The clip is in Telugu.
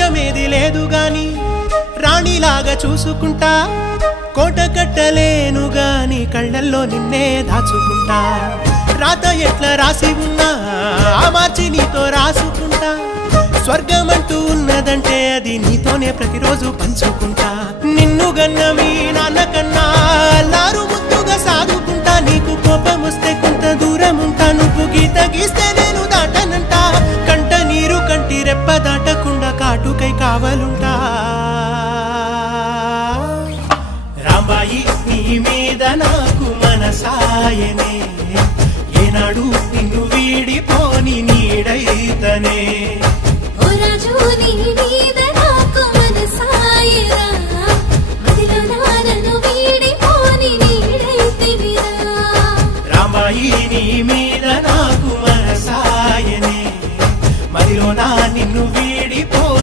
రాజ్యమేది లేదు గాని రాణిలాగా చూసుకుంటా కోట కట్టలేను గాని కళ్ళల్లో నిన్నే దాచుకుంటా రాత ఎట్లా రాసి ఉన్నా మార్చి నీతో రాసుకుంటా స్వర్గమంటూ ఉన్నదంటే అది నీతోనే ప్రతిరోజు పంచుకుంటా నిన్ను గన్న మీ నాన్న కన్నా లారు ముద్దుగా సాదుకుంటా నీకు కోపం వస్తే కొంత దూరం ఉంటా నువ్వు గీత గీస్తే నేను దాటనంట కంట నీరు కంటి రెప్ప దాటకుండా కాటుకై కావలుంటా రాంబాయి నీ మీద నాకు మనసాయనే ఏనాడు నిన్ను వీడిపోని నీడైతనే ఓ రాజు నీ